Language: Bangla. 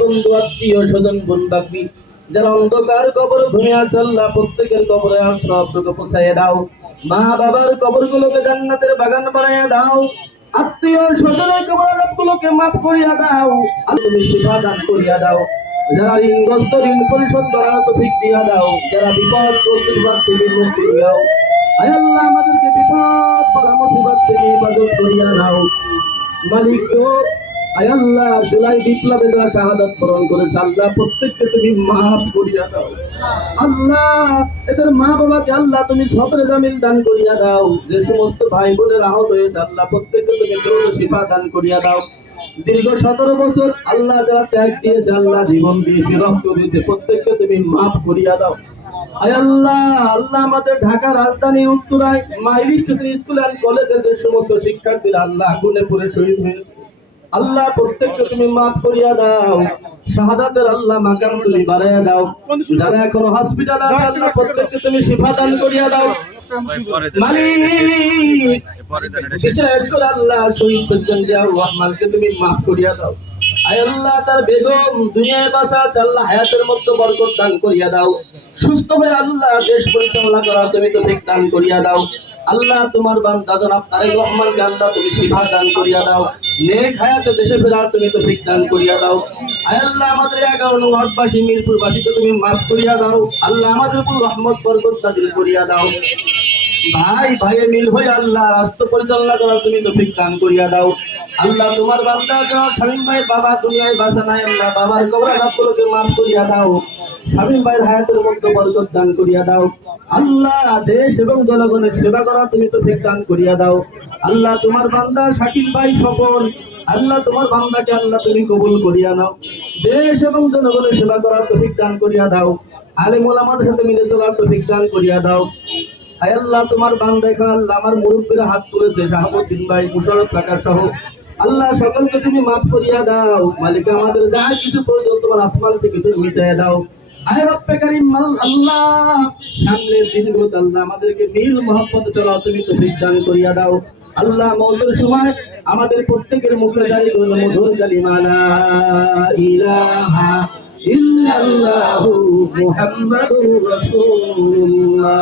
বন্ধু আত্মীয় স্বজন বোন বাকি যারা অন্ধকার কবর ঘুরে আছে আল্লাহ প্রত্যেকের কবরে সবটুকু পৌঁছায় দাও। মা বাবার কবরগুলোকে জান্নাতের বাগান বানাইয়া দাও। আত্মীয় স্বজনের কবরগুলোকে মাফ করিয়া দাও। তুমি শিফা দান করিয়া দাও। যারা ঋণগ্রস্ত ঋণ পরিশোধ করার তৌফিক দিয়া দাও। যারা বিপদগ্রস্ত বিপদ থেকে মুক্তি দিয়াও। আয় আল্লাহ আমাদেরকে বিপদ বলা মুসিবত থেকে হেফাজত করিয়া দাও। মালিক গো, আয় আল্লাহ জুলাই বিপ্লবে যারা শাহাদাত বরণ করেছে আল্লাহ প্রত্যেককে তুমি মাফ করিয়া দাও। আল্লাহ এদের মা বাবাকে আল্লাহ তুমি সবরে জামিল দান করিয়া দাও। যে সমস্ত ভাই বোনের আহত হয়েছে আল্লাহ প্রত্যেককে তুমি দ্রুত শিফা দান করিয়া দাও। দীর্ঘ 17 বছর আল্লাহ যারা ত্যাগ দিয়েছে আল্লাহ জীবন দিয়েছে রক্ত দিয়েছে প্রত্যেককে তুমি মাফ করিয়া দাও। আয় আল্লাহ আল্লাহ আমাদের ঢাকা রাজধানী উত্তরায় মাইলি স্কুল অ্যান্ড কলেজের যে সমস্ত শিক্ষার্থীরা আল্লাহ আগুনে পুড়ে শহীদ হয়েছে আল্লাহ প্রত্যেককে তুমি মাফ করিয়া দাও। শাহাদাতের আল্লাহ মাকাম তুমি বাড়াইয়া দাও। যারা এখনো হসপিটালে আছে আল্লাহ প্রত্যেককে তুমি শিফা দান করিয়া দাও। মালিক বিশেষ করে আল্লাহ শহীদ প্রেসিডেন্ট জিয়াউর রহমানকে তুমি মাফ করিয়া দাও। আয় আল্লাহ তার বেগম দুনিয়ায় বাঁচা আছে আল্লাহ হায়াতের মধ্যে বরকত দান করিয়া দাও। সুস্থ হয়ে আল্লাহ দেশ পরিচালনা করা তুমি তো ঠিক দান করিয়া দাও। আল্লাহ তোমার বান্দা জনাব তারেক রহমানকে আল্লাহ তুমি শিফা দান করিয়া দাও। নেক হায়াতে দেশে ফেরার তুমি তো ঠিক দান করিয়া দাও। আয় আল্লাহ আমাদের 11 নং ওয়ার্ডবাসী মিরপুরবাসীকে তুমি মাফ করিয়া দাও। আল্লাহ আমাদের উপর রহমত বরকত নাযিল করিয়া দাও। ভাই ভাইয়ে মিল হয়ে আল্লাহ রাষ্ট্র পরিচালনা করা তুমি তো ঠিক দান করিয়া দাও। আল্লাহ তোমার বান্দা জনাব শামীম ভাইয়ের বাবা দুনিয়ায় বাঁচা নাই আল্লাহ বাবার কবর আযাবগুলোকে মাফ করিয়া দাও। শামীম ভাইয়ের হায়াতের মধ্যে বরকত দান করিয়া দাও। আল্লাহ দেশ এবং জনগণের সেবা করা তুমি তো ঠিক দান করিয়া দাও। আল্লাহ তোমার বান্দা শাকিল ভাই সফল আল্লাহ তোমার বান্দাকে আল্লাহ তুমি কবুল করিয়া নাও। দেশ এবং জনগণের সেবা করার তৌফিক দান করিয়া দাও। আলেম ওলামাদের সাথে মিলে চলার তৌফিক দান করিয়া দাও। আয় আল্লাহ তোমার বান্দা এখন আল্লাহ আমার মুরব্বীরা হাত তুলেছে শাহাবুদ্দিন ভাই মুশাররফ কাকা সহ আল্লাহ সকলকে তুমি মাফ করিয়া দাও। মালিক আমাদের যা কিছু প্রয়োজন তোমার আসমান থেকে তুমি মিটাইয়া দাও। আয় রব্বে কারীম আল্লাহ সামনের দিনগুলোতে আল্লাহ আমাদেরকে মিল মহব্বতে চলা তুমি তৌফিক দান করিয়া দাও। আল্লাহ মওতের সময় আমাদের প্রত্যেকের মুখে জারি করুন মধুর কালিমা লা ইলাহা ইল্লাল্লাহু মুহাম্মাদুর রাসূলুল্লাহ।